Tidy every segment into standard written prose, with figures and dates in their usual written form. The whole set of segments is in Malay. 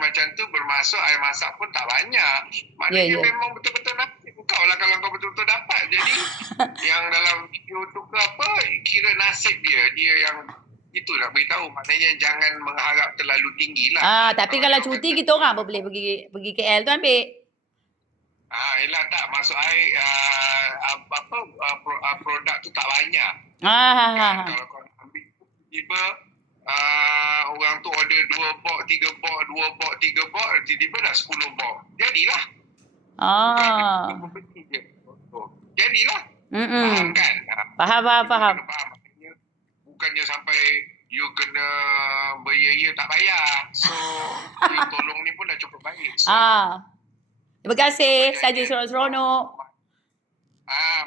macam tu bermaksud air masak pun tak banyak. Maknanya memang betul-betul nasib kau lah kalau kau betul-betul dapat. Jadi yang dalam video tu ke apa, kira nasib dia yang itu nak beritahu. Maknanya jangan mengharap terlalu tinggi lah. Tapi kalau cuti kita orang apa boleh pergi KL tu ambil. Yelah tak, maksud produk tu tak banyak. Kan, kalau kau nak ambil tiba-tiba orang tu order 2 box, 3 box, 2 box, 3 box, tiba-tiba dah 10 box. Jadilah. Jadilah. Faham kan? Faham. Bukannya sampai you kena beria tak bayar. So, you tolong ni pun dah cukup baik. So, terima kasih saja seronok-seronok.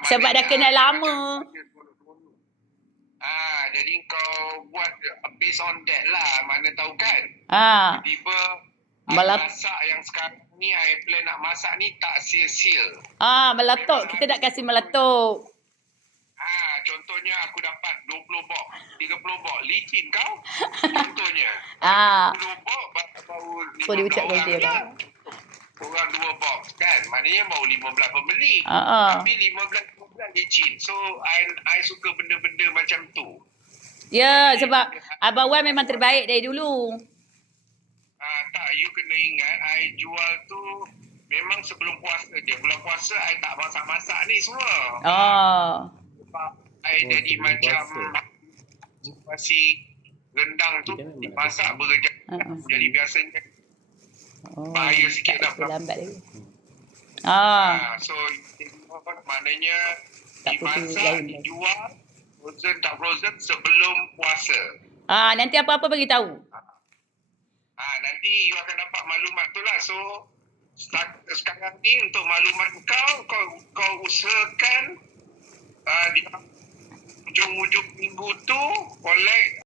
Sebab dah kenal lama. Jadi kau buat based on that lah. Mana tahu kan. Tiba masak yang sekarang ni, I plan nak masak ni tak sil-sil. Meletup. Kita nak kasih meletup. Contohnya aku dapat 20 box, 30 box. Licin kau. Contohnya. 20 box baru 15 orang je. Orang 2 box kan. Maknanya baru 15 pembeli. Tapi 15 licin. So, I suka benda-benda macam tu. Ya, sebab Abang Wan memang terbaik dari dulu. Tak, you kena ingat, I jual tu memang sebelum puasa je. Bulan puasa, I tak masak-masak ni semua. Sebab I jadi macam situasi rendang tu dimasak berjam. Jadi biasanya bahaya sikit dah. Lambat lagi. So, maknanya dimasak, dijual, frozen tak frozen sebelum puasa. Nanti apa-apa bagi tahu. Nanti you akan dapat maklumat tu lah. So, sekarang ni untuk maklumat kau usahakan di ujung-ujung minggu tu collect